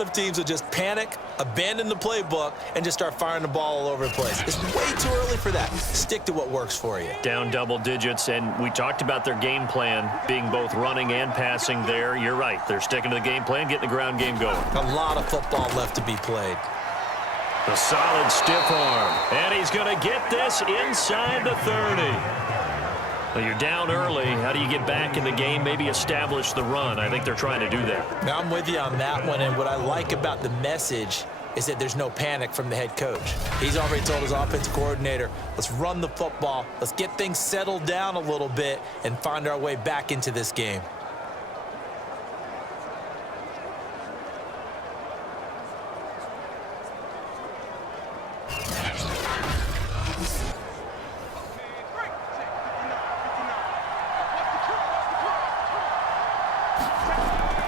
lot of teams will just panic, abandon the playbook, and just start firing the ball all over the place. It's way too early for that. Stick to what works for you. Down double digits, and we talked about their game plan being both running and passing there. You're right. They're sticking to the game plan, getting the ground game going. A lot of football left to be played. The solid stiff arm, and he's going to get this inside the 30. Well, you're down early. How do you get back in the game, maybe establish the run? I think they're trying to do that. Now, I'm with you on that one, and what I like about the message is that there's no panic from the head coach. He's already told his offensive coordinator, let's run the football, let's get things settled down a little bit and find our way back into this game.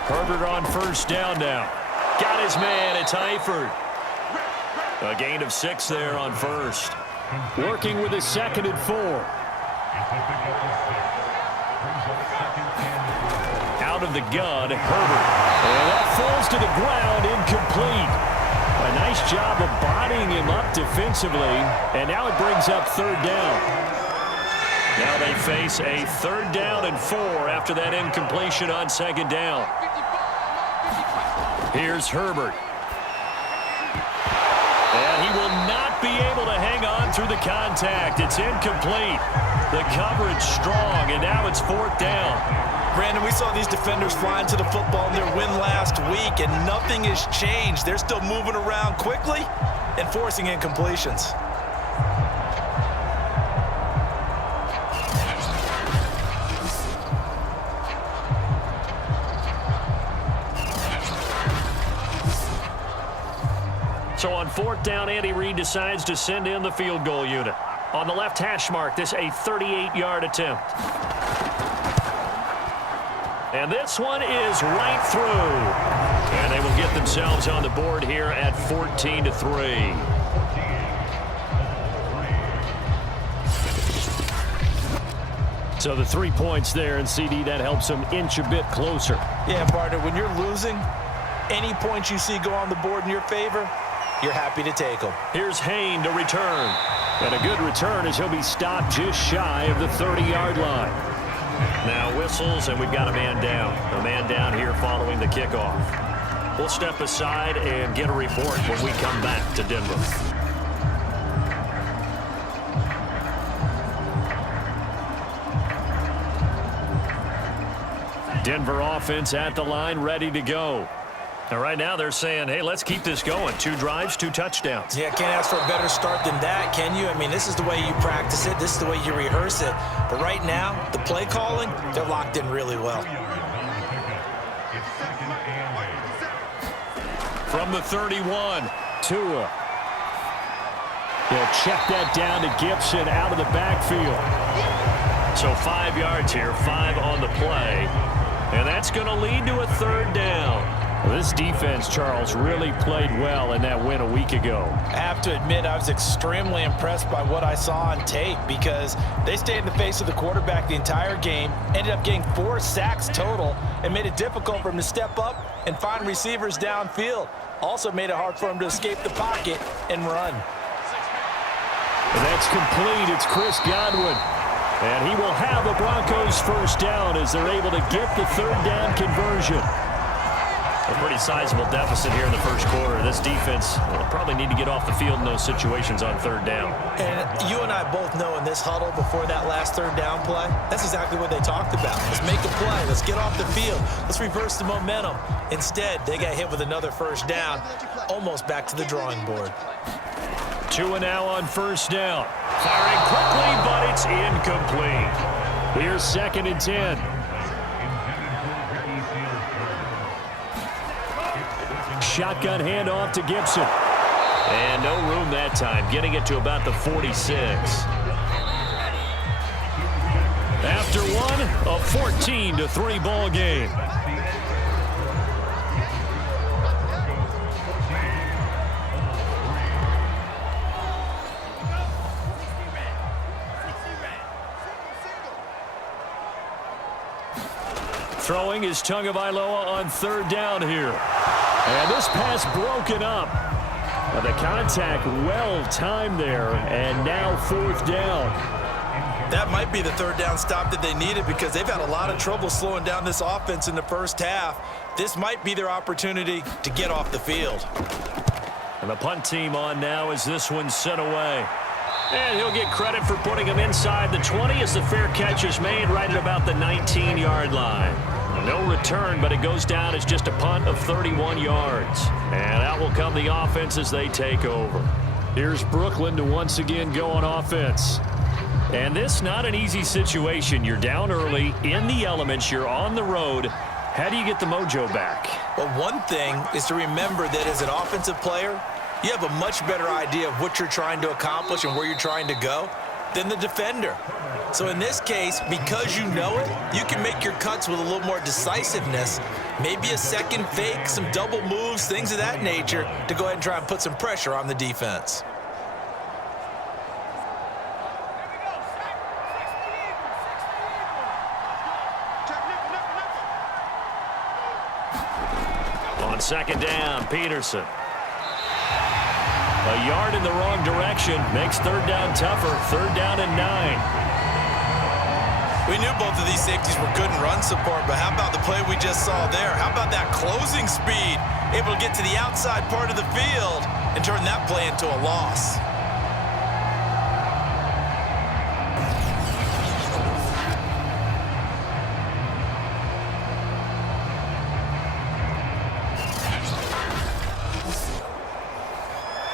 Herbert on first down now. Got his man. It's Eifert. A gain of 6 there on first. Working with his 2nd and 4. Out of the gun, Herbert. And that falls to the ground, incomplete. A nice job of bodying him up defensively. And now it brings up 3rd down. Now they face a 3rd down and 4 after that incompletion on 2nd down. Here's Herbert. And he will not be able to hang on through the contact. It's incomplete. The coverage strong, and now it's 4th down. Brandon, we saw these defenders flying to the football in their win last week, and nothing has changed. They're still moving around quickly and forcing incompletions. So on 4th down, Andy Reid decides to send in the field goal unit. On the left hash mark, this a 38-yard attempt. And this one is right through. And they will get themselves on the board here at 14-3. So the 3 points there, and CD, that helps them inch a bit closer. Yeah, partner, when you're losing, any points you see go on the board in your favor, you're happy to take them. Here's Hayne to return. And a good return as he'll be stopped just shy of the 30-yard line. Now whistles, and we've got a man down. A man down here following the kickoff. We'll step aside and get a report when we come back to Denver. Denver offense at the line, ready to go. And right now they're saying, hey, let's keep this going. 2 drives, 2 touchdowns. Yeah, can't ask for a better start than that, can you? I mean, this is the way you practice it. This is the way you rehearse it. But right now, the play calling, they're locked in really well. From the 31, Tua. He'll check that down to Gibson out of the backfield. So 5 yards here, 5 on the play. And that's going to lead to a 3rd down. Well, this defense, Charles, really played well in that win a week ago. I have to admit, I was extremely impressed by what I saw on tape because they stayed in the face of the quarterback the entire game, ended up getting 4 sacks total, and made it difficult for him to step up and find receivers downfield. Also made it hard for him to escape the pocket and run. And that's complete. It's Chris Godwin. And he will have the Broncos 1st down as they're able to get the 3rd down conversion. A pretty sizable deficit here in the first quarter. This defense will probably need to get off the field in those situations on 3rd down. And you and I both know in this huddle before that last 3rd down play, that's exactly what they talked about. Let's make a play. Let's get off the field. Let's reverse the momentum. Instead, they got hit with another 1st down, almost back to the drawing board. Tua now on 1st down. Firing quickly, but it's incomplete. Here's 2nd and 10. Shotgun handoff to Gibson. And no room that time, getting it to about the 46. After one, a 14-3 ball game. Throwing is Tagovailoa on 3rd down here. And this pass broken up. The contact well timed there, and now 4th down. That might be the 3rd down stop that they needed because they've had a lot of trouble slowing down this offense in the first half. This might be their opportunity to get off the field. And the punt team on now as this one's sent away. And he'll get credit for putting him inside the 20 as the fair catch is made right at about the 19-yard line. No return, but it goes down as just a punt of 31 yards. And out will come the offense as they take over. Here's Brooklyn to once again go on offense. And this not an easy situation. You're down early, in the elements, you're on the road. How do you get the mojo back? Well, one thing is to remember that as an offensive player, you have a much better idea of what you're trying to accomplish and where you're trying to go than the defender. So in this case, because you know it, you can make your cuts with a little more decisiveness, maybe a second fake, some double moves, things of that nature, to go ahead and try and put some pressure on the defense. On 2nd down, Peterson. A yard in the wrong direction makes 3rd down tougher. 3rd down and 9. We knew both of these safeties were good in run support, but how about the play we just saw there? How about that closing speed? Able to get to the outside part of the field and turn that play into a loss.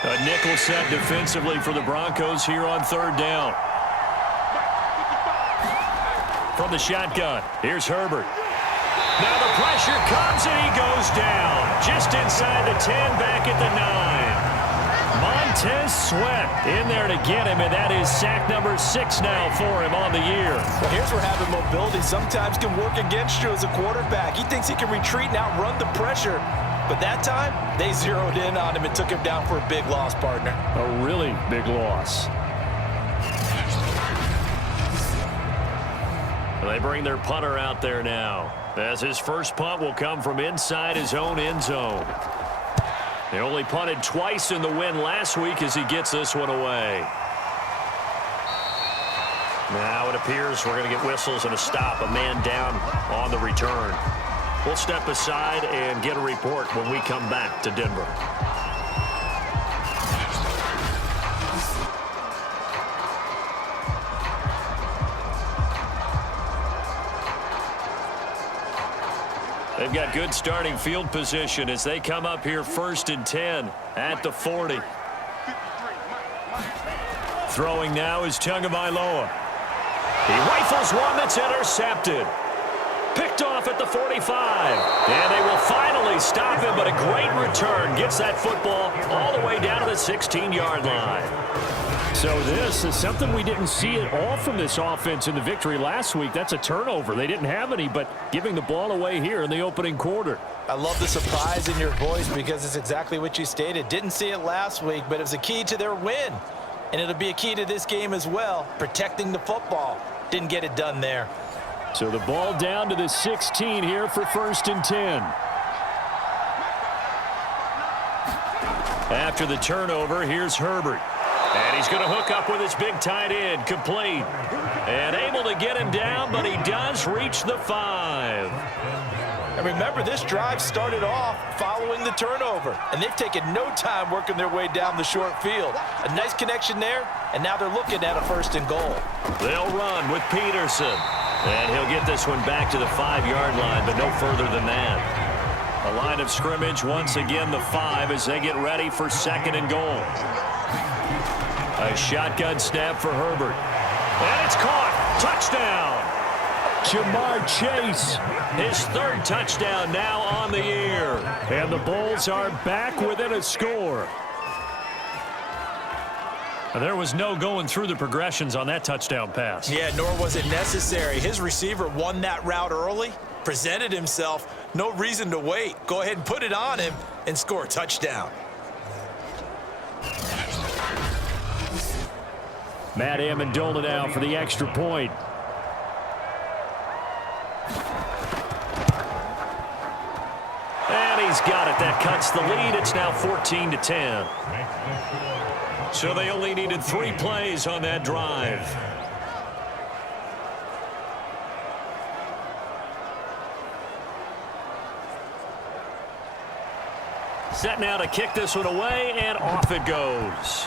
A nickel set defensively for the Broncos here on 3rd down. From the shotgun, here's Herbert. Now the pressure comes and he goes down. Just inside the 10, back at the 9. Montez Sweat in there to get him, and that is sack number 6 now for him on the year. Well, here's where having mobility sometimes can work against you as a quarterback. He thinks he can retreat and outrun the pressure. But that time, they zeroed in on him and took him down for a big loss, partner. A really big loss. They bring their punter out there now, as his first punt will come from inside his own end zone. They only punted twice in the win last week as he gets this one away. Now it appears we're going to get whistles and a stop, a man down on the return. We'll step aside and get a report when we come back to Denver. They've got good starting field position as they come up here 1st and 10 at the 40. Throwing now is Tagovailoa. He rifles one that's intercepted. Picked off at the 45. And they will finally stop him, but a great return gets that football all the way down to the 16-yard line. So this is something we didn't see at all from this offense in the victory last week. That's a turnover. They didn't have any, but giving the ball away here in the opening quarter. I love the surprise in your voice because it's exactly what you stated. Didn't see it last week, but it was a key to their win. And it'll be a key to this game as well, protecting the football. Didn't get it done there. So the ball down to the 16 here for 1st and 10. After the turnover, here's Herbert. And he's going to hook up with his big tight end, complete. And able to get him down, but he does reach the 5. And remember, this drive started off following the turnover. And they've taken no time working their way down the short field. A nice connection there, and now they're looking at a 1st and goal. They'll run with Peterson. And he'll get this one back to the 5-yard line, but no further than that. A line of scrimmage, once again the 5 as they get ready for 2nd and goal. A shotgun snap for Herbert. And it's caught. Touchdown. Jamar Chase, his 3rd touchdown now on the year. And the Bulls are back within a score. There was no going through the progressions on that touchdown pass. Yeah, nor was it necessary. His receiver won that route early, presented himself. No reason to wait. Go ahead and put it on him and score a touchdown. Matt Amendola now for the extra point. And he's he's got it. That cuts the lead. It's now 14-10. So they only needed 3 plays on that drive. Set now to kick this one away, and off it goes.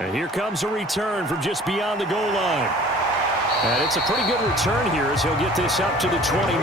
And here comes a return from just beyond the goal line. And it's a pretty good return here as he'll get this up to the 29.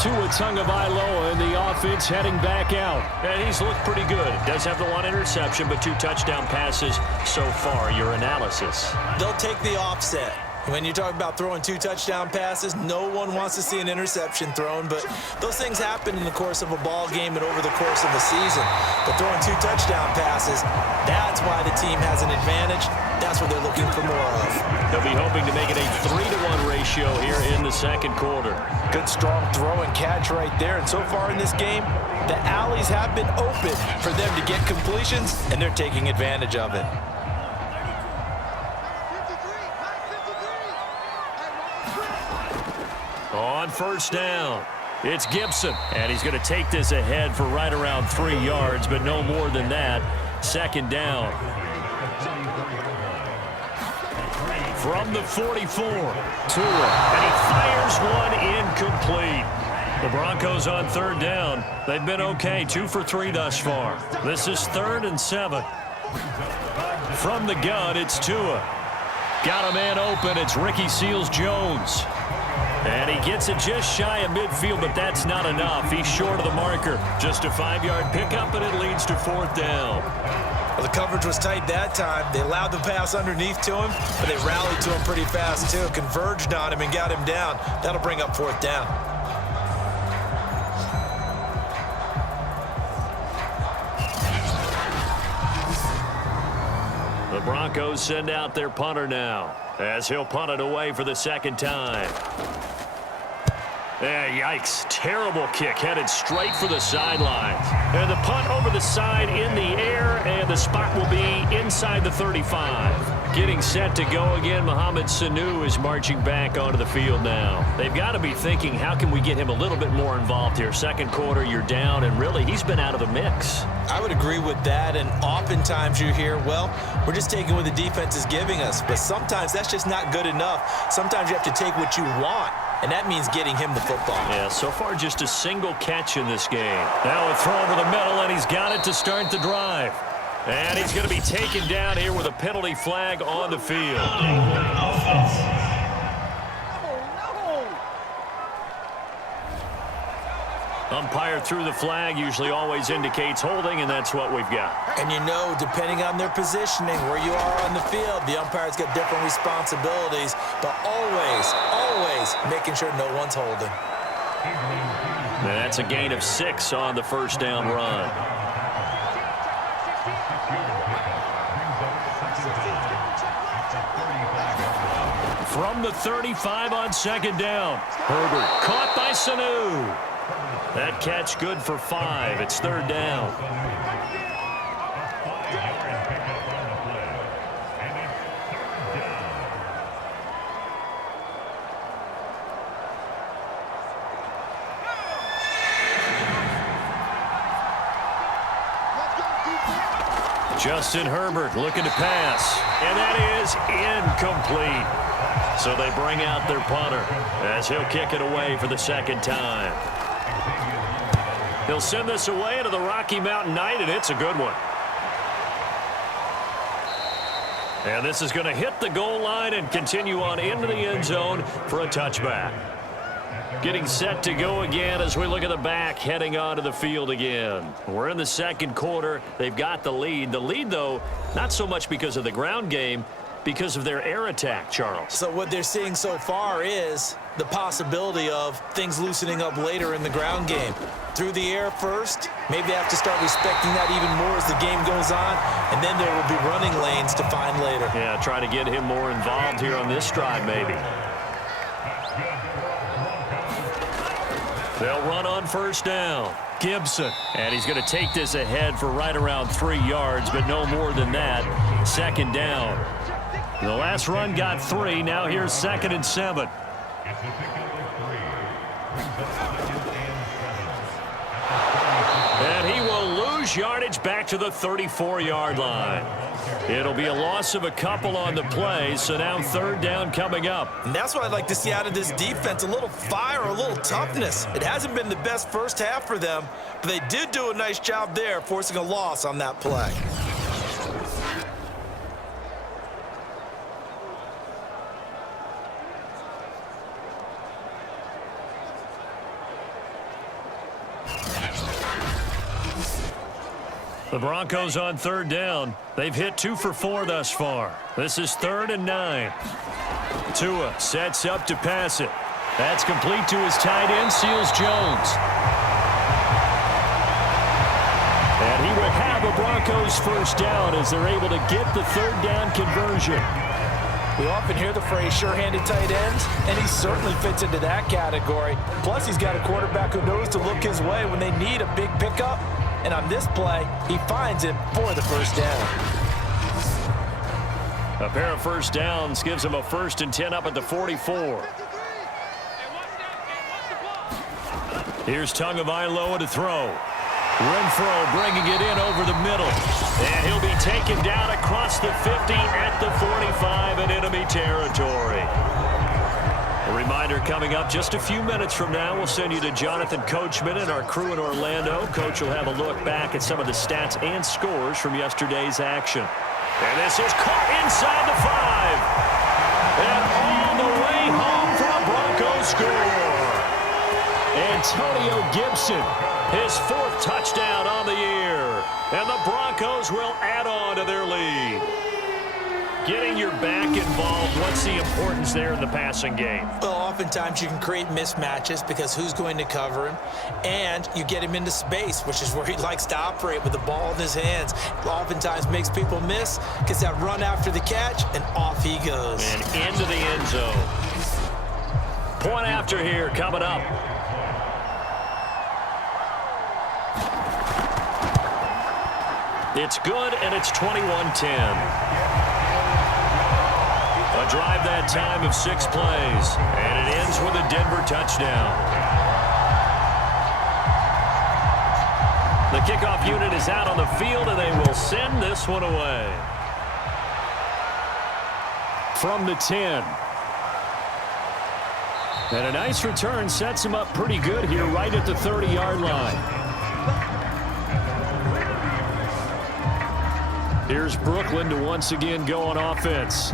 Tua Tagovailoa in the offense heading back out. And he's looked pretty good. Does have the 1 interception, but 2 touchdown passes so far. Your analysis? They'll take the offset. When you talk about throwing 2 touchdown passes, no one wants to see an interception thrown, but those things happen in the course of a ball game and over the course of a season. But throwing 2 touchdown passes, that's why the team has an advantage. That's what they're looking for more of. They'll be hoping to make it a 3-to-1 ratio here in the second quarter. Good, strong throw and catch right there. And so far in this game, the alleys have been open for them to get completions, and they're taking advantage of it. On first down, it's Gibson. And he's going to take this ahead for right around 3 yards, but no more than that. Second down. From the 44, Tua. And he fires one incomplete. The Broncos on third down. They've been okay, 2 for 3 thus far. This is 3rd and 7. From the gun, it's Tua. Got a man open. It's Ricky Seals-Jones. And he gets it just shy of midfield, but that's not enough. He's short of the marker. Just a 5-yard pickup, and it leads to 4th down. Well, the coverage was tight that time. They allowed the pass underneath to him, but they rallied to him pretty fast, too. Converged on him and got him down. That'll bring up 4th down. The Broncos send out their punter now, as he'll punt it away for the second time. Yikes. Terrible kick headed straight for the sidelines. And the punt over the side in the air, and the spot will be inside the 35. Getting set to go again, Mohamed Sanu is marching back onto the field now. They've got to be thinking, how can we get him a little bit more involved here? Second quarter, you're down, and really, he's been out of the mix. I would agree with that, and oftentimes you hear, well, we're just taking what the defense is giving us, but sometimes that's just not good enough. Sometimes you have to take what you want, and that means getting him the football. Yeah, so far just a single catch in this game. Now a throw over the middle, and he's got it to start the drive. And he's going to be taken down here with a penalty flag on the field. Umpire threw the flag, usually always indicates holding, and that's what we've got. And you know, depending on their positioning, where you are on the field, the umpire's got different responsibilities, but always making sure no one's holding. And that's a gain of 6 on the first down run. From the 35 on second down. Herbert caught by Sanu. That catch good for 5. It's 3rd down. Justin Herbert looking to pass. And that is incomplete. So they bring out their punter as he'll kick it away for the second time. He'll send this away into the Rocky Mountain Night, and it's a good one. And this is going to hit the goal line and continue on into the end zone for a touchback. Getting set to go again as we look at the back, heading onto the field again. We're in the second quarter. They've got the lead. The lead, though, not so much because of the ground game, because of their air attack, Charles. So what they're seeing so far is the possibility of things loosening up later in the ground game. Through the air first, maybe they have to start respecting that even more as the game goes on, and then there will be running lanes to find later. Yeah, try to get him more involved here on this drive, maybe. They'll run on first down. Gibson. And he's going to take this ahead for right around 3 yards, but no more than that. Second down. The last run got 3. Now here's 2nd and 7. And he will lose yardage back to the 34-yard line. It'll be a loss of a couple on the play, so now 3rd down coming up. And that's what I'd like to see out of this defense, a little fire, a little toughness. It hasn't been the best first half for them, but they did do a nice job there, forcing a loss on that play. The Broncos on 3rd down. They've hit 2 for 4 thus far. This is 3rd and 9. Tua sets up to pass it. That's complete to his tight end, Seals Jones. And he will have a Broncos first down as they're able to get the 3rd down conversion. We often hear the phrase sure-handed tight ends, and he certainly fits into that category. Plus, he's got a quarterback who knows to look his way when they need a big pickup. And on this play, he finds it for the first down. A pair of first downs gives him a 1st and 10 up at the 44. Here's Tagovailoa to throw. Renfro bringing it in over the middle. And he'll be taken down across the 50 at the 45 in enemy territory. A reminder coming up just a few minutes from now, we'll send you to Jonathan Coachman and our crew in Orlando. Coach will have a look back at some of the stats and scores from yesterday's action. And this is caught inside the 5. And all the way home for a Broncos score. Antonio Gibson, his 4th touchdown on the year. And the Broncos will add on to their lead. Getting your back involved, what's the importance there in the passing game? Well, oftentimes you can create mismatches because who's going to cover him, and you get him into space, which is where he likes to operate with the ball in his hands. Oftentimes makes people miss, gets that run after the catch, and off he goes. And into the end zone. Point after here coming up. It's good, and it's 21-10. A drive that time of 6 plays, and it ends with a Denver touchdown. The kickoff unit is out on the field, and they will send this one away. From the 10. And a nice return sets him up pretty good here right at the 30-yard line. Here's Brooklyn to once again go on offense.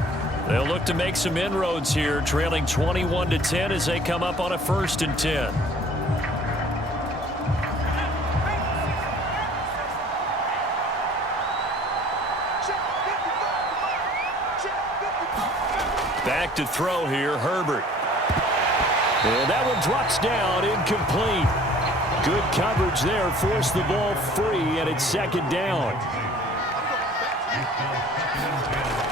They'll look to make some inroads here, trailing 21-10 as they come up on a 1st and 10. Back to throw here, Herbert. And that one drops down, incomplete. Good coverage there, forced the ball free, and it's 2nd down.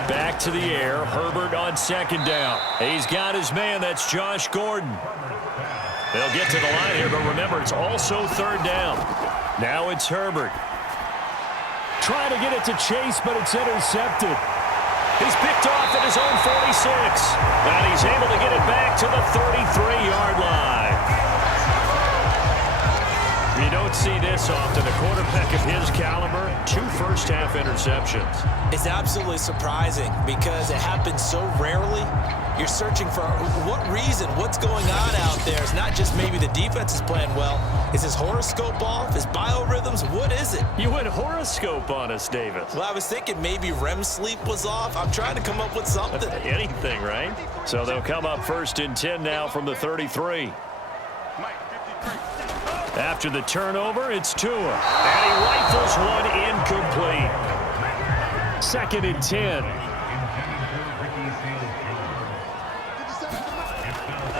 Back to the air, Herbert on 2nd down. He's got his man, that's Josh Gordon. They'll get to the line here, but remember, it's also 3rd down. Now it's Herbert. Trying to get it to Chase, but it's intercepted. He's picked off at his own 46. And he's able to get it back to the 33-yard line. You don't see this often. A quarterback of his caliber, 2 first-half interceptions. It's absolutely surprising because it happens so rarely. You're searching for what reason, what's going on out there. It's not just maybe the defense is playing well. Is his horoscope off? His biorhythms? What is it? You went horoscope on us, David. Well, I was thinking maybe REM sleep was off. I'm trying to come up with something. Anything, right? So they'll come up 1st and 10 now from the 33. After the turnover, it's Tua. And he rifles one incomplete. 2nd and 10.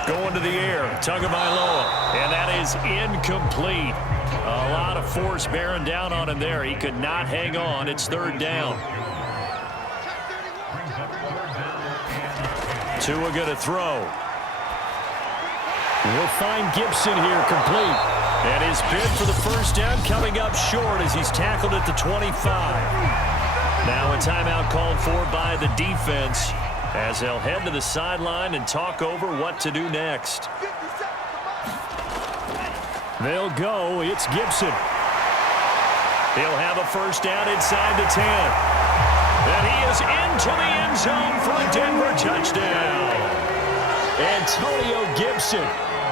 Going to the air, Tagovailoa. And that is incomplete. A lot of force bearing down on him there. He could not hang on. It's 3rd down. Tua going to throw. We'll find Gibson here complete. And his bid for the first down coming up short as he's tackled at the 25. Now a timeout called for by the defense as they'll head to the sideline and talk over what to do next. They'll go. It's Gibson. He'll have a first down inside the 10. And he is into the end zone for a Denver touchdown. Antonio Gibson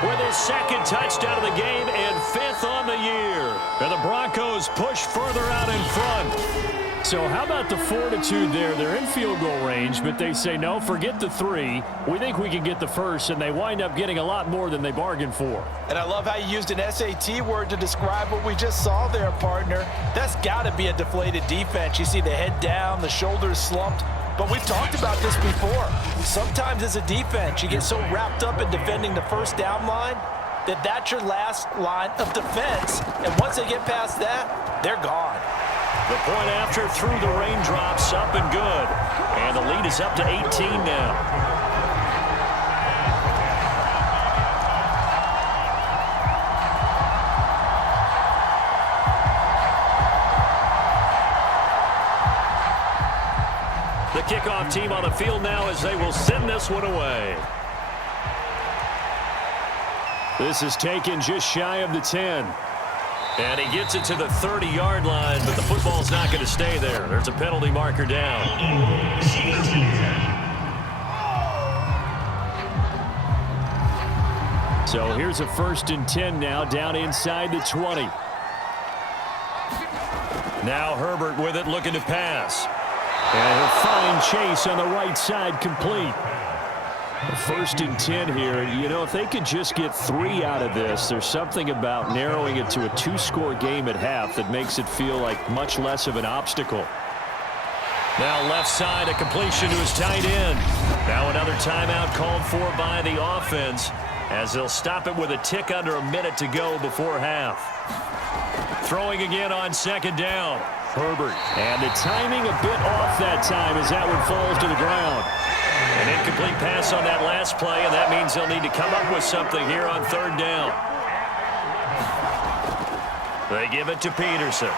with his second touchdown of the game and fifth on the year. And the Broncos push further out in front. So how about the fortitude there? They're in field goal range, but they say, no, forget the 3. We think we can get the first, and they wind up getting a lot more than they bargained for. And I love how you used an SAT word to describe what we just saw there, partner. That's got to be a deflated defense. You see the head down, the shoulders slumped. But we've talked about this before. Sometimes as a defense, you get so wrapped up in defending the first down line that that's your last line of defense. And once they get past that, they're gone. The point after through the raindrops, up and good. And the lead is up to 18 now. The kickoff team on the field now as they will send this one away. This is taken just shy of the 10. And he gets it to the 30-yard line, but the football's not going to stay there. There's a penalty marker down. So here's a 1st and 10 now, down inside the 20. Now Herbert with it, looking to pass. And a fine chase on the right side, complete. 1st and 10 here. You know, if they could just get 3 out of this, there's something about narrowing it to a 2-score game at half that makes it feel like much less of an obstacle. Now left side, a completion to his tight end. Now another timeout called for by the offense as they'll stop it with a tick under a minute to go before half. Throwing again on 2nd down. Herbert. And the timing a bit off that time as that one falls to the ground. An incomplete pass on that last play, and that means they'll need to come up with something here on 3rd down. They give it to Peterson.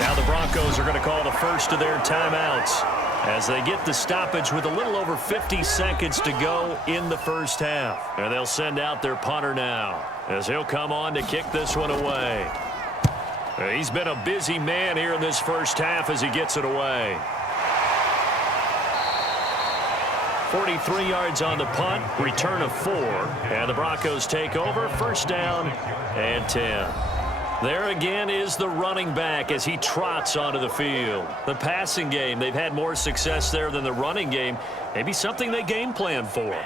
Now the Broncos are going to call the first of their timeouts as they get the stoppage with a little over 50 seconds to go in the first half. And they'll send out their punter now as he'll come on to kick this one away. He's been a busy man here in this first half as he gets it away. 43 yards on the punt, return of 4, and the Broncos take over, 1st down and 10. There again is the running back as he trots onto the field. The passing game, they've had more success there than the running game. Maybe something they game plan for.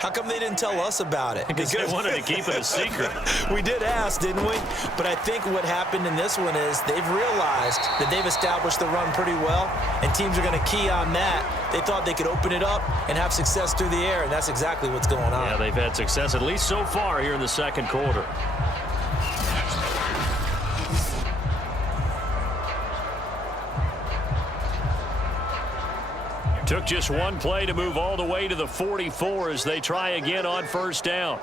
How come they didn't tell us about it? Because they wanted to keep it a secret. We did ask, didn't we? But I think what happened in this one is they've realized that they've established the run pretty well, and teams are going to key on that. They thought they could open it up and have success through the air, and that's exactly what's going on. Yeah, they've had success, at least so far, here in the 2nd quarter. Took just one play to move all the way to the 44 as they try again on 1st down.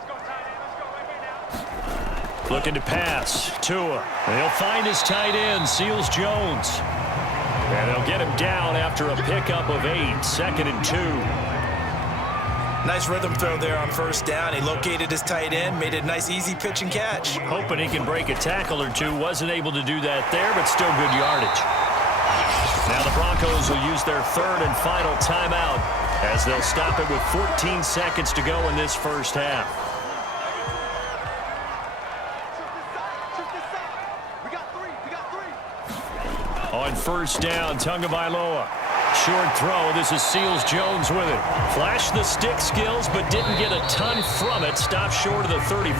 Looking to pass. Tua. And he'll find his tight end, Seals Jones. And they'll get him down after a pickup of 8, 2nd and 2. Nice rhythm throw there on 1st down. He located his tight end, made a nice easy pitch and catch. Hoping he can break a tackle or two. Wasn't able to do that there, but still good yardage. Now the Broncos will use their 3rd and final timeout as they'll stop it with 14 seconds to go in this first half. On 1st down, Tagovailoa. Short throw. This is Seals Jones with it. Flashed the stick skills, but didn't get a ton from it. Stopped short of the 35.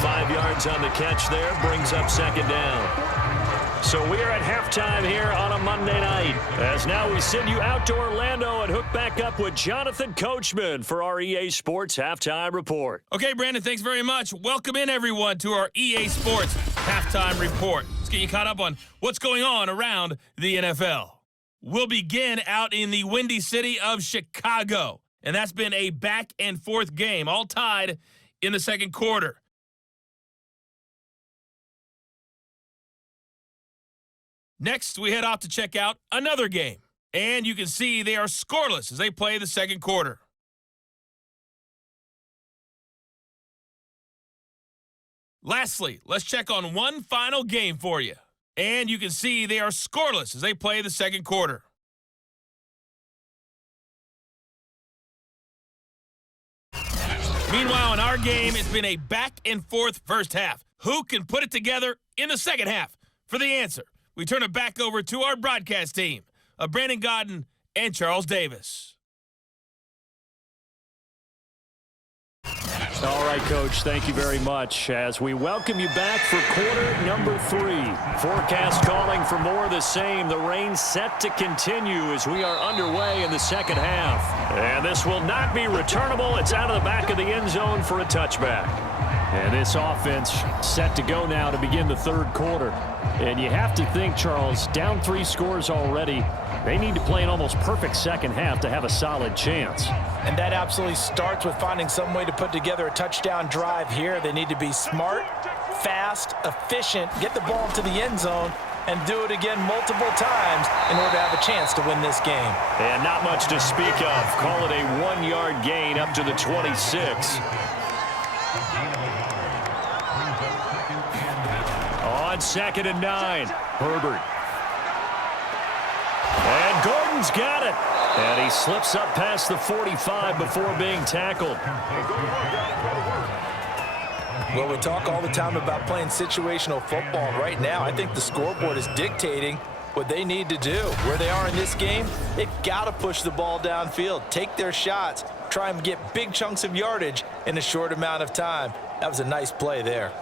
5 yards on the catch there. Brings up 2nd down. So we are at halftime here on a Monday night. As now we send you out to Orlando and hook back up with Jonathan Coachman for our EA Sports Halftime Report. Okay, Brandon, thanks very much. Welcome in, everyone, to our EA Sports Halftime Report. Let's get you caught up on what's going on around the NFL. We'll begin out in the windy city of Chicago. And that's been a back-and-forth game, all tied in the 2nd quarter. Next, we head off to check out another game. And you can see they are scoreless as they play the second quarter. Lastly, let's check on one final game for you. And you can see they are scoreless as they play the second quarter. Meanwhile, in our game, it's been a back-and-forth first half. Who can put it together in the second half? For the answer, we turn it back over to our broadcast team of Brandon Godden and Charles Davis. All right, Coach, thank you very much as we welcome you back for quarter number 3. Forecast calling for more of the same. The rain set to continue as we are underway in the second half. And this will not be returnable. It's out of the back of the end zone for a touchback. And this offense set to go now to begin the third quarter. And you have to think, Charles, down 3 scores already. They need to play an almost perfect second half to have a solid chance. And that absolutely starts with finding some way to put together a touchdown drive here. They need to be smart, fast, efficient, get the ball into the end zone, and do it again multiple times in order to have a chance to win this game. And not much to speak of. Call it a 1-yard gain up to the 26. On 2nd and 9, Herbert. And Gordon's got it. And he slips up past the 45 before being tackled. Well, we talk all the time about playing situational football. Right now, I think the scoreboard is dictating what they need to do. Where they are in this game, they've got to push the ball downfield, take their shots, try and get big chunks of yardage in a short amount of time. That was a nice play there.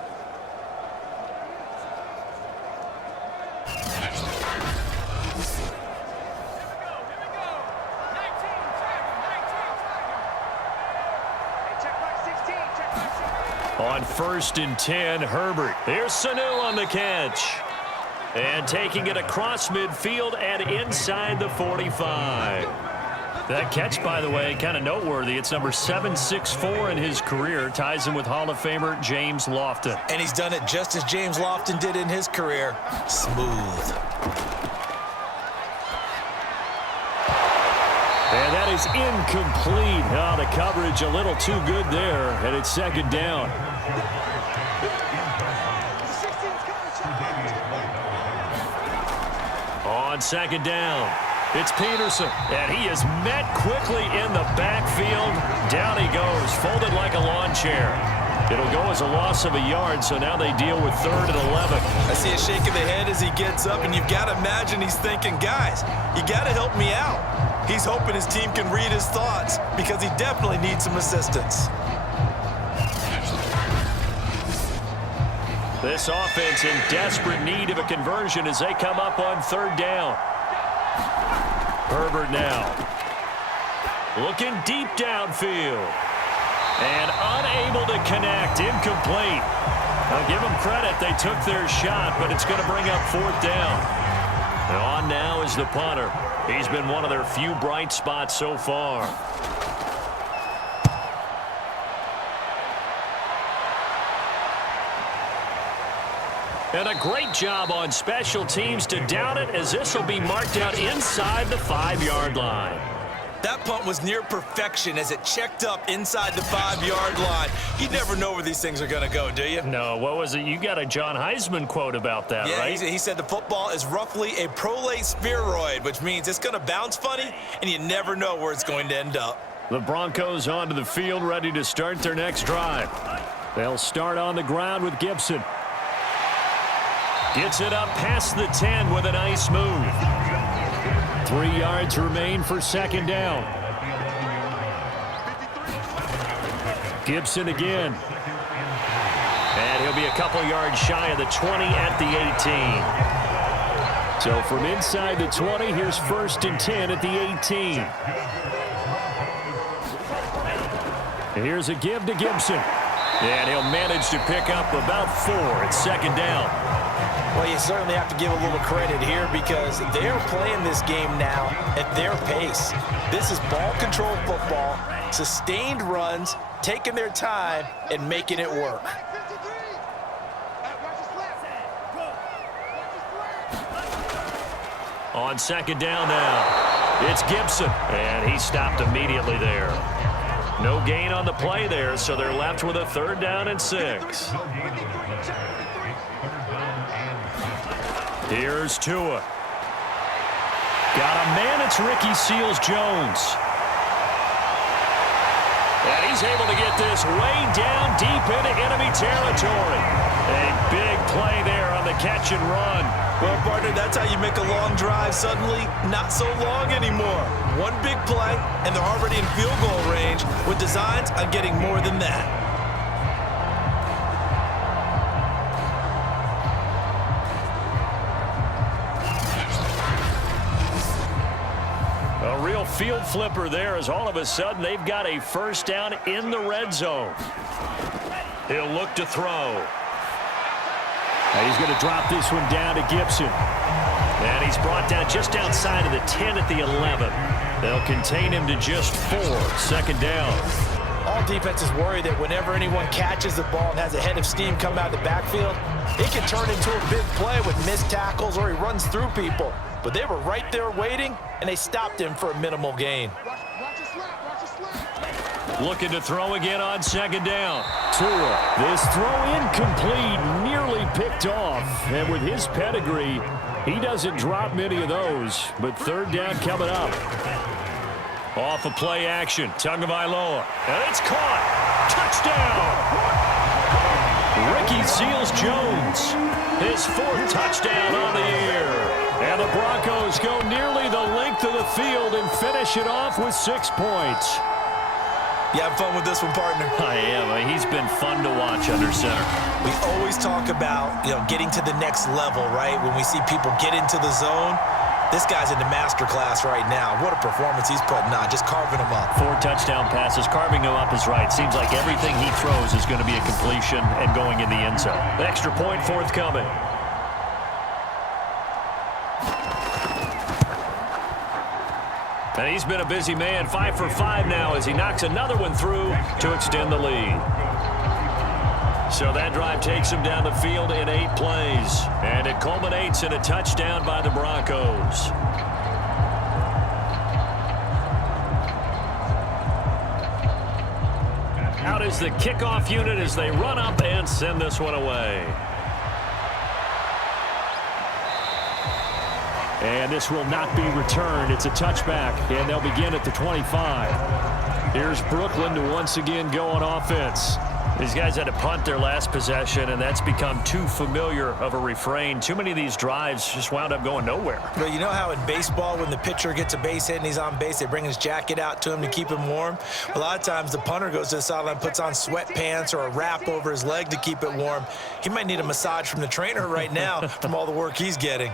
On 1st and 10, Herbert. Here's Sanu on the catch. And taking it across midfield and inside the 45. That catch, by the way, kind of noteworthy. It's number 764 in his career. Ties him with Hall of Famer James Lofton. And he's done it just as James Lofton did in his career. Smooth. And that is incomplete. Oh, the coverage a little too good there, and it's 2nd down. On 2nd down, it's Peterson, and he is met quickly in the backfield. Down he goes, folded like a lawn chair. It'll go as a loss of a yard, so now they deal with 3rd and 11. I see a shake of the head as he gets up, and you've got to imagine he's thinking, guys, you got to help me out. He's hoping his team can read his thoughts because he definitely needs some assistance. This offense in desperate need of a conversion as they come up on 3rd down. Herbert now. Looking deep downfield. And unable to connect. Incomplete. I'll give them credit. They took their shot, but it's going to bring up 4th down. And on now is the punter. He's been one of their few bright spots so far. And a great job on special teams to down it, as this will be marked out inside the 5-yard line. That punt was near perfection as it checked up inside the 5-yard line. You never know where these things are going to go, do you? No, what was it? You got a John Heisman quote about that, yeah, right? He said the football is roughly a prolate spheroid, which means it's going to bounce funny, and you never know where it's going to end up. The Broncos onto the field, ready to start their next drive. They'll start on the ground with Gibson. Gets it up past the 10 with a nice move. 3 yards remain for 2nd down. Gibson again. And he'll be a couple yards shy of the 20 at the 18. So from inside the 20, here's 1st and 10 at the 18. And here's a give to Gibson. And he'll manage to pick up about 4 at 2nd down. Well, you certainly have to give a little credit here because they're playing this game now at their pace. This is ball control football, sustained runs, taking their time, and making it work. On second down now, it's Gibson, and he stopped immediately there. No gain on the play there, so they're left with a 3rd down and 6. Here's Tua. Got a man, it's Ricky Seals-Jones. And he's able to get this way down deep into enemy territory. A big play there on the catch and run. Well, partner, that's how you make a long drive suddenly not so long anymore. One big play, and they're already in field goal range with designs on getting more than that. A real field flipper there as all of a sudden they've got a 1st down in the red zone. He'll look to throw. He's going to drop this one down to Gibson. And he's brought down just outside of the 10 at the 11. They'll contain him to just 4. 2nd down. All defenses worry that whenever anyone catches the ball and has a head of steam come out of the backfield, it can turn into a big play with missed tackles or he runs through people. But they were right there waiting, and they stopped him for a minimal gain. Looking to throw again on 2nd down. Tua, this throw incomplete, nearly picked off. And with his pedigree, he doesn't drop many of those. But 3rd down coming up. Off of play action, Tagovailoa. And it's caught. Touchdown! Ricky Seals-Jones, his 4th touchdown on the year. And the Broncos go nearly the length of the field and finish it off with 6 points. You have fun with this one, partner? I am. He's been fun to watch under center. We always talk about, getting to the next level, right? When we see people get into the zone, this guy's in the master class right now. What a performance he's putting on, just carving them up. 4 touchdown passes. Carving them up is right. Seems like everything he throws is going to be a completion and going in the end zone. The extra point forthcoming. And he's been a busy man, 5 for 5 now as he knocks another one through to extend the lead. So that drive takes him down the field in 8 plays. And it culminates in a touchdown by the Broncos. Out is the kickoff unit as they run up and send this one away. And this will not be returned. It's a touchback, and they'll begin at the 25. Here's Brooklyn to once again go on offense. These guys had to punt their last possession, and that's become too familiar of a refrain. Too many of these drives just wound up going nowhere. But you know how in baseball, when the pitcher gets a base hit and he's on base, they bring his jacket out to him to keep him warm? A lot of times the punter goes to the sideline, puts on sweatpants or a wrap over his leg to keep it warm. He might need a massage from the trainer right now from all the work he's getting.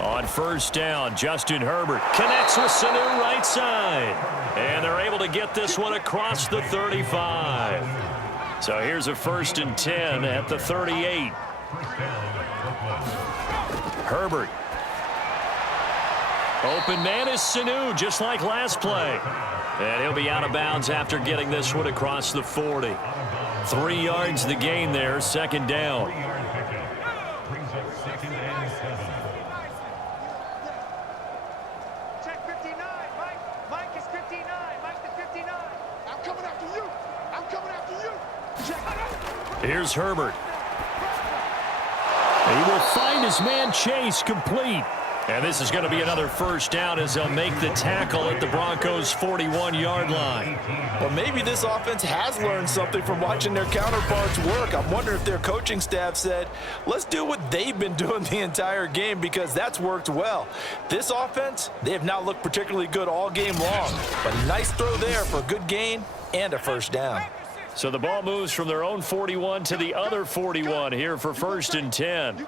On 1st down, Justin Herbert connects with Sanu right side. And they're able to get this one across the 35. So here's a 1st and 10 at the 38. Herbert. Open man is Sanu, just like last play. And he'll be out of bounds after getting this one across the 40. 3 yards the gain there, 2nd down. Here's Herbert. He will find his man Chase complete. And this is going to be another 1st down as they'll make the tackle at the Broncos' 41-yard line. Well, maybe this offense has learned something from watching their counterparts work. I'm wondering if their coaching staff said, let's do what they've been doing the entire game because that's worked well. This offense, they have not looked particularly good all game long. But a nice throw there for a good gain and a 1st down. So the ball moves from their own 41 to the other 41 here for 1st and 10.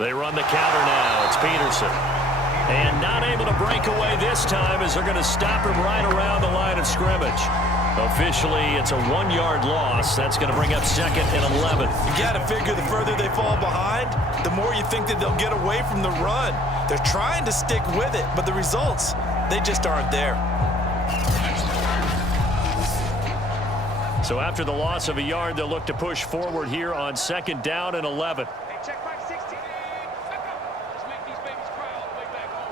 They run the counter now. It's Peterson. And not able to break away this time as they're going to stop him right around the line of scrimmage. Officially, it's a 1-yard loss. That's going to bring up 2nd and 11. You got to figure the further they fall behind, the more you think that they'll get away from the run. They're trying to stick with it, but the results, they just aren't there. So after the loss of a yard, they'll look to push forward here on 2nd down and 11. Check back 16. Let's make these babies cry all the way back home,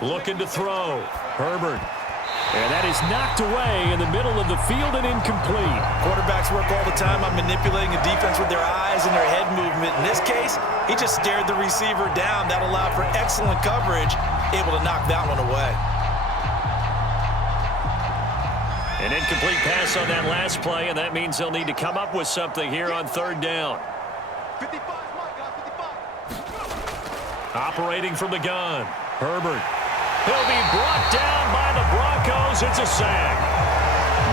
yo. Looking to throw. Herbert. And that is knocked away in the middle of the field and incomplete. Quarterbacks work all the time on manipulating a defense with their eyes and their head movement. In this case, he just stared the receiver down. That allowed for excellent coverage, able to knock that one away. An incomplete pass on that last play, and that means they'll need to come up with something here on 3rd down. 55, my God, 55. Operating from the gun. Herbert. He'll be brought down by the Broncos. It's a sack.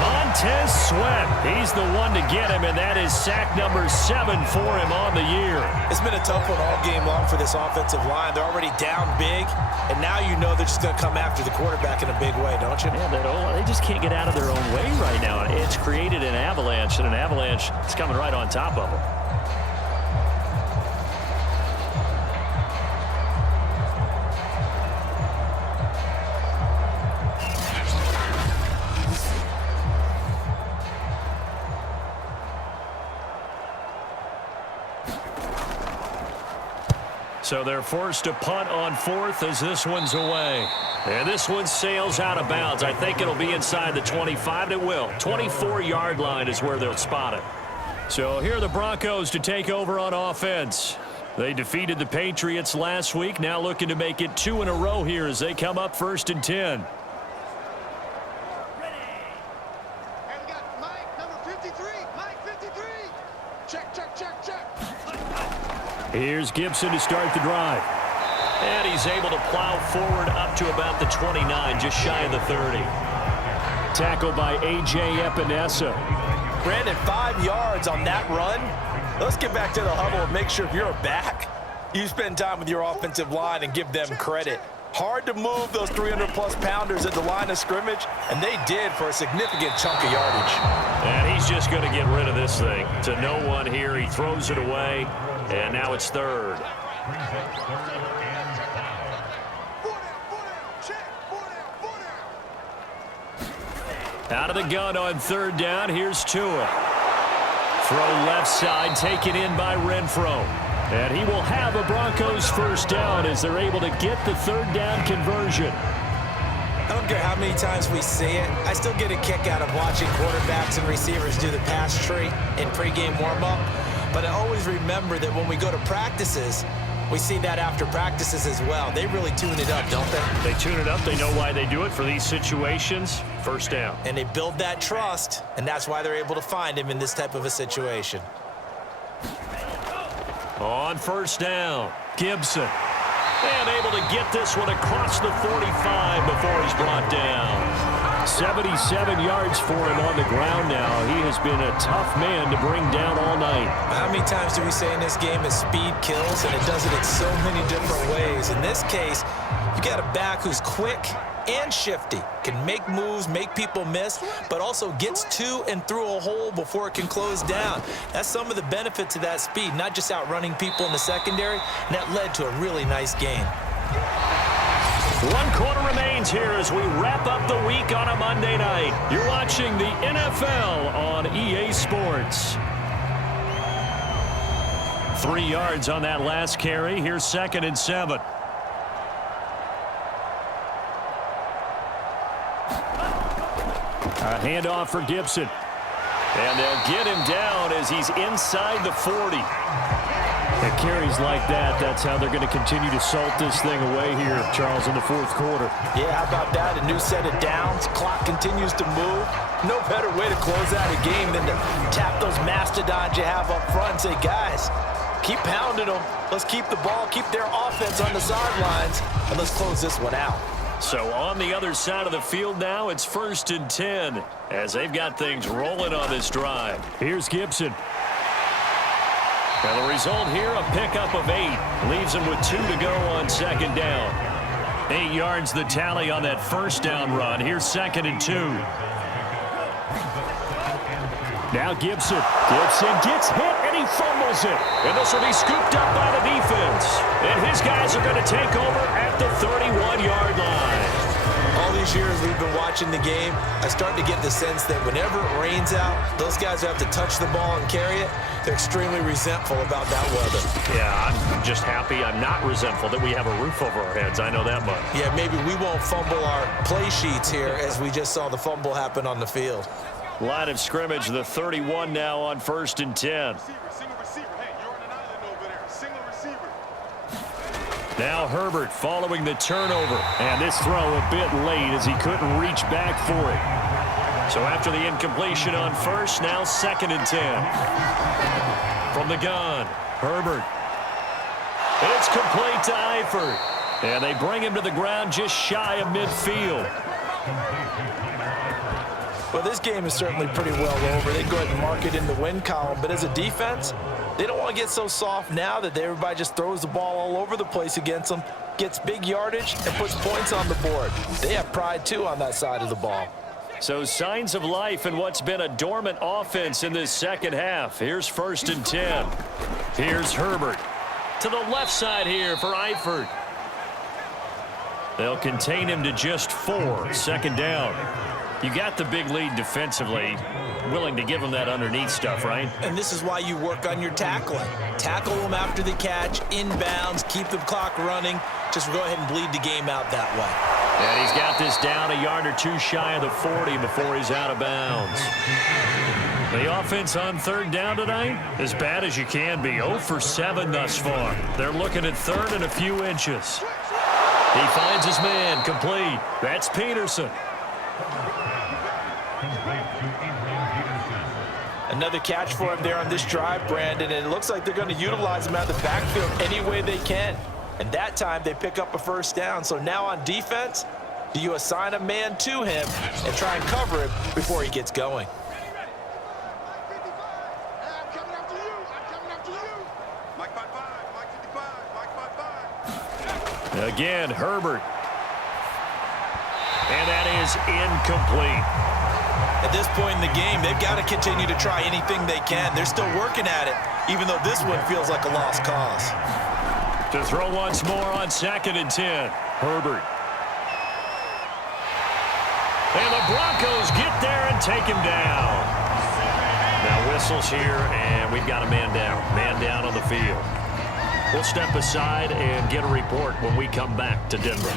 Montez Sweat. He's the one to get him, and that is sack number 7 for him on the year. It's been a tough one all game long for this offensive line. They're already down big, and now you know they're just going to come after the quarterback in a big way, don't you? Yeah, they just can't get out of their own way right now. It's created an avalanche, and an avalanche is coming right on top of them. So they're forced to punt on 4th as this one's away. And this one sails out of bounds. I think it'll be inside the 25, and it will. 24-yard line is where they'll spot it. So here are the Broncos to take over on offense. They defeated the Patriots last week, now looking to make it 2 in a row here as they come up 1st and 10. Hey, we got Mike, number 53. Mike, 53. Check, check, check, check. Here's Gibson to start the drive. And he's able to plow forward up to about the 29, just shy of the 30. Tackled by A.J. Epinesa. Brandon, 5 yards on that run. Let's get back to the huddle and make sure if you're back, you spend time with your offensive line and give them credit. Hard to move those 300-plus pounders at the line of scrimmage, and they did for a significant chunk of yardage. And he's just going to get rid of this thing. To no one here, he throws it away, and now it's 3rd. Out of the gun on 3rd down, here's Tua. Throw left side, taken in by Renfro. And he will have a Broncos 1st down as they're able to get the 3rd down conversion. I don't care how many times we see it. I still get a kick out of watching quarterbacks and receivers do the pass tree in pregame warm-up. But I always remember that when we go to practices, we see that after practices as well. They really tune it up, don't they? They tune it up. They know why they do it for these situations. 1st down. And they build that trust, and that's why they're able to find him in this type of a situation. On 1st down, Gibson. And able to get this one across the 45 before he's brought down. 77 yards for him on the ground now. He has been a tough man to bring down all night. How many times do we say in this game that speed kills, and it does it in so many different ways? In this case, you got a back who's quick and shifty, can make moves, make people miss, but also gets to and through a hole before it can close down. That's some of the benefits of that speed, not just outrunning people in the secondary, and that led to a really nice game. 1 quarter remains here as we wrap up the week on a Monday night. You're watching the NFL on EA Sports. 3 yards on that last carry. Here's 2nd and 7. A handoff for Gibson. And they'll get him down as he's inside the 40. At carries like that, that's how they're going to continue to salt this thing away here, Charles, in the 4th quarter. Yeah, how about that? A new set of downs. Clock continues to move. No better way to close out a game than to tap those mastodons you have up front and say, guys, keep pounding them. Let's keep the ball, keep their offense on the sidelines, and let's close this one out. So on the other side of the field now, it's 1st and 10 as they've got things rolling on this drive. Here's Gibson. And the result here, a pickup of 8. Leaves him with 2 to go on 2nd down. 8 yards the tally on that 1st down run. Here's 2nd and 2. Now Gibson. Gibson gets hit and he fumbles it. And this will be scooped up by the defense. And his guys are going to take over at the 31-yard line. All the these years we've been watching the game, I start to get the sense that whenever it rains out, those guys who have to touch the ball and carry it, they're extremely resentful about that weather. Yeah, I'm just happy I'm not resentful that we have a roof over our heads. I know that much. Yeah, maybe we won't fumble our play sheets here as we just saw the fumble happen on the field. Line of scrimmage, the 31 now on 1st and 10. Single receiver. Hey, you're on an island over there. Single receiver. Now Herbert following the turnover. And this throw a bit late as he couldn't reach back for it. So after the incompletion on 1st, now 2nd and 10. From the gun, Herbert. It's complete to Eifert. And they bring him to the ground just shy of midfield. Well, this game is certainly pretty well over. They go ahead and mark it in the win column. But as a defense, they don't want to get so soft now that everybody just throws the ball all over the place against them, gets big yardage, and puts points on the board. They have pride, too, on that side of the ball. So signs of life in what's been a dormant offense in this second half. Here's 1st and 10. Here's Herbert. To the left side here for Eifert. They'll contain him to just 4. 2nd down. You got the big lead defensively. Willing to give him that underneath stuff, right? And this is why you work on your tackling. Tackle them after the catch, inbounds, keep the clock running. Just go ahead and bleed the game out that way. And he's got this down a yard or two shy of the 40 before he's out of bounds. The offense on 3rd down tonight, as bad as you can be. 0 for 7 thus far. They're looking at 3rd and a few inches. He finds his man, complete. That's Peterson. Another catch for him there on this drive, Brandon, and it looks like they're going to utilize him out of the backfield any way they can. And that time they pick up a 1st down. So now on defense, do you assign a man to him and try and cover him before he gets going? Again, Herbert. And that is incomplete. At this point in the game, they've got to continue to try anything they can. They're still working at it, even though this one feels like a lost cause. To throw once more on 2nd and 10. Herbert. And the Broncos get there and take him down. Now whistles here, and we've got a man down. Man down on the field. We'll step aside and get a report when we come back to Denver.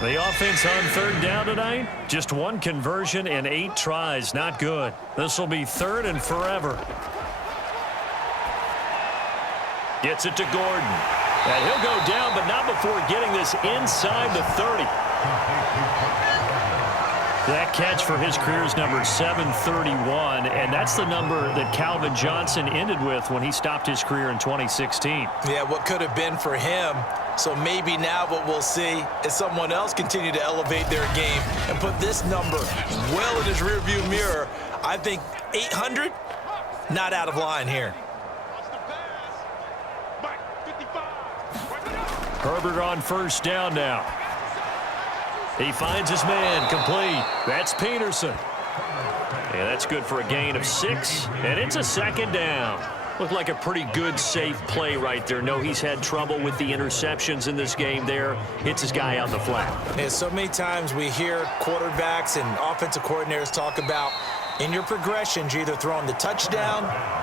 The offense on 3rd down tonight, just 1 conversion and 8 tries. Not good. This will be 3rd and forever. Gets it to Gordon. And he'll go down, but not before getting this inside the 30. That catch for his career is number 731, and that's the number that Calvin Johnson ended with when he stopped his career in 2016. Yeah, what could have been for him. So maybe now what we'll see is someone else continue to elevate their game and put this number well in his rearview mirror. I think 800, not out of line here. Herbert on 1st down now. He finds his man, complete. That's Peterson. Yeah, that's good for a gain of 6, and it's a 2nd down. Looked like a pretty good, safe play right there. No, he's had trouble with the interceptions in this game there. Hits his guy out the flat. Yeah, so many times we hear quarterbacks and offensive coordinators talk about in your progressions, you're either throwing the touchdown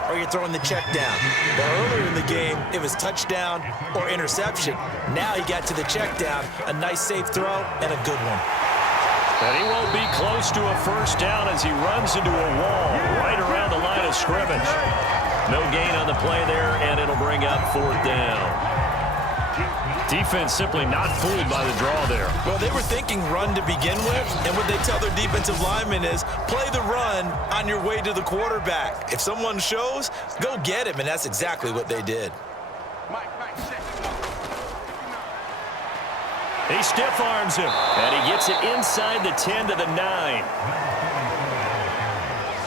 or you're throwing the check down. But earlier in the game, it was touchdown or interception. Now he got to the check down, a nice safe throw and a good one. And he won't be close to a 1st down as he runs into a wall right around the line of scrimmage. No gain on the play there, and it'll bring up 4th down. Defense simply not fooled by the draw there. Well, they were thinking run to begin with, and what they tell their defensive linemen is play the run on your way to the quarterback. If someone shows, go get him, and that's exactly what they did. He stiff arms him, and he gets it inside the 10 to the 9.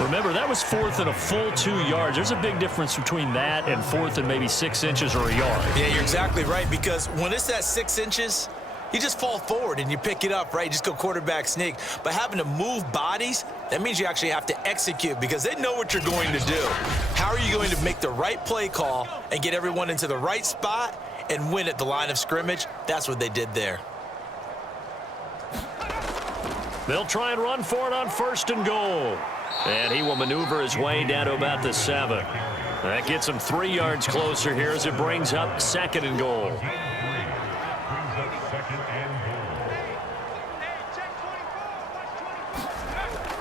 Remember, that was 4th and a full 2 yards. There's a big difference between that and 4th and maybe 6 inches or a yard. Yeah, you're exactly right, because when it's at 6 inches, You just fall forward and you pick it up, right? You just go quarterback sneak. But having to move bodies, that means you actually have to execute because they know what you're going to do. How are you going to make the right play call and get everyone into the right spot and win at the line of scrimmage? That's what they did there. They'll try and run for it on 1st and goal. And he will maneuver his way down to about the 7. That gets him 3 yards closer here as it brings up 2nd and goal.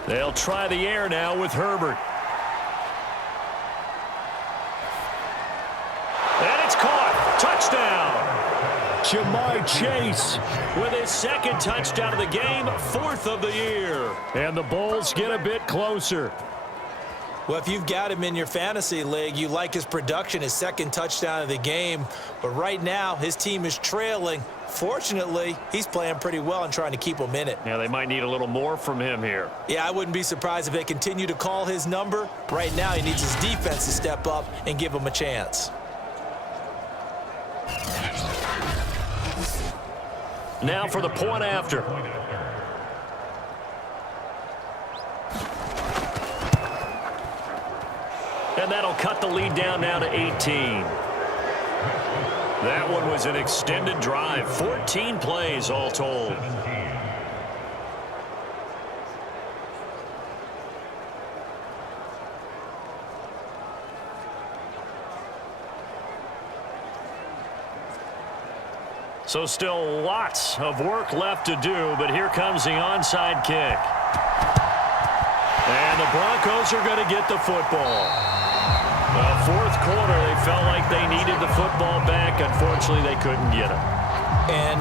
They'll try the air now with Herbert. And it's caught. Touchdown. Jamar Chase with his 2nd touchdown of the game, 4th of the year. And the Bulls get a bit closer. Well, if you've got him in your fantasy league, you like his production, his 2nd touchdown of the game. But right now, his team is trailing. Fortunately, he's playing pretty well and trying to keep them in it. Yeah, they might need a little more from him here. Yeah, I wouldn't be surprised if they continue to call his number. Right now, he needs his defense to step up and give him a chance. Now for the point after. And that'll cut the lead down now to 18. That one was an extended drive. 14 plays all told. So still lots of work left to do, but here comes the onside kick. And the Broncos are going to get the football. The 4th quarter, they felt like they needed the football back. Unfortunately, they couldn't get it. And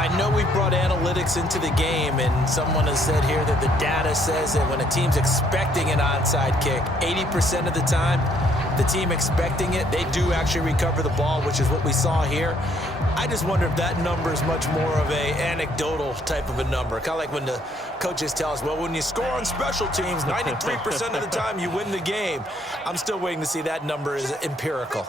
I know we brought analytics into the game, and someone has said here that the data says that when a team's expecting an onside kick, 80% of the time, the team expecting it, they do actually recover the ball, which is what we saw here. I just wonder if that number is much more of a anecdotal type of a number. Kind of like when the coaches tell us, well, when you score on special teams, 93% of the time you win the game. I'm still waiting to see that number is empirical.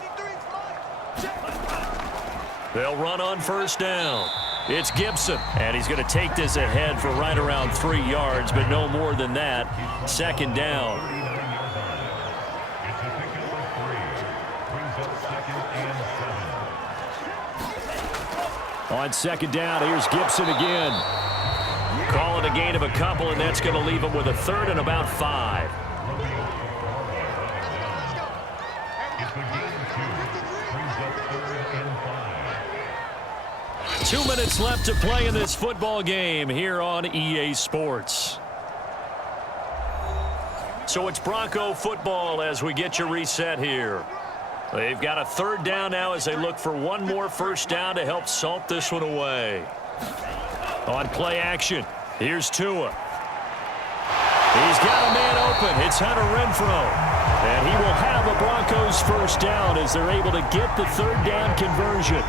They'll run on 1st down. It's Gibson, and he's going to take this ahead for right around 3 yards, but no more than that. 2nd down. On 2nd down, here's Gibson again. Calling a gain of a couple, and that's going to leave him with a 3rd and about 5. Two minutes left to play in this football game here on EA Sports. So it's Bronco football as we get you reset here. They've got a 3rd down now as they look for one more 1st down to help salt this one away. On play action, here's Tua. He's got a man open. It's Hunter Renfrow. And he will have a Broncos 1st down as they're able to get the 3rd down conversion.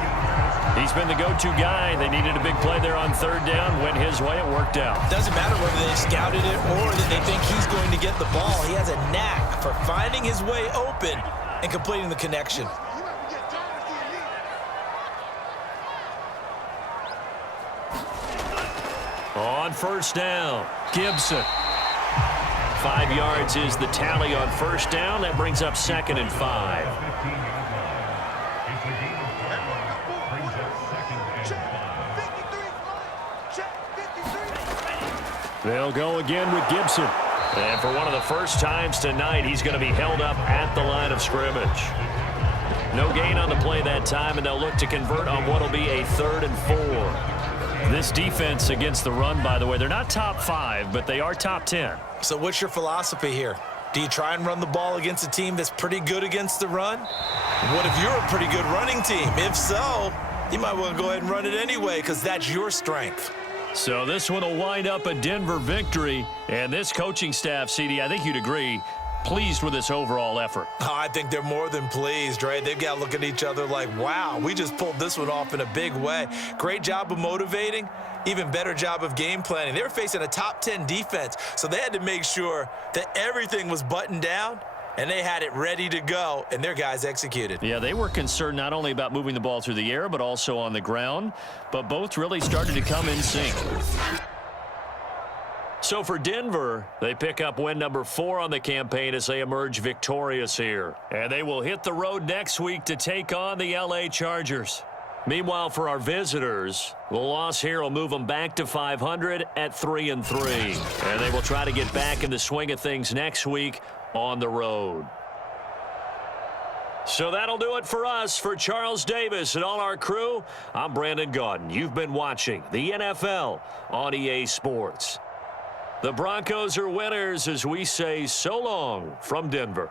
He's been the go-to guy. They needed a big play there on 3rd down. Went his way. It worked out. Doesn't matter whether they scouted it or that they think he's going to get the ball. He has a knack for finding his way open and completing the connection. On 1st down, Gibson. 5 yards is the tally on 1st down. That brings up 2nd and 5. They'll go again with Gibson. And for one of the first times tonight, he's going to be held up at the line of scrimmage. No gain on the play that time, and they'll look to convert on what will be a 3rd and 4. This defense against the run, by the way, they're not top 5, but they are top 10. So what's your philosophy here? Do you try and run the ball against a team that's pretty good against the run? What if you're a pretty good running team? If so, you might want to go ahead and run it anyway because that's your strength. So this one will wind up a Denver victory. And this coaching staff, CD, I think you'd agree, pleased with this overall effort. Oh, I think they're more than pleased, right? They've got to look at each other like, wow, we just pulled this one off in a big way. Great job of motivating. Even better job of game planning. They were facing a top 10 defense, so they had to make sure that everything was buttoned down and they had it ready to go, and their guys executed. Yeah, they were concerned not only about moving the ball through the air, but also on the ground. But both really started to come in sync. So for Denver, they pick up win number 4 on the campaign as they emerge victorious here. And they will hit the road next week to take on the LA Chargers. Meanwhile, for our visitors, the loss here will move them back to 500 at 3-3. And they will try to get back in the swing of things next week on the road. So that'll do it for us. For Charles Davis and all our crew, I'm Brandon Gaudin. You've been watching the NFL on EA Sports. The Broncos are winners as we say so long from Denver.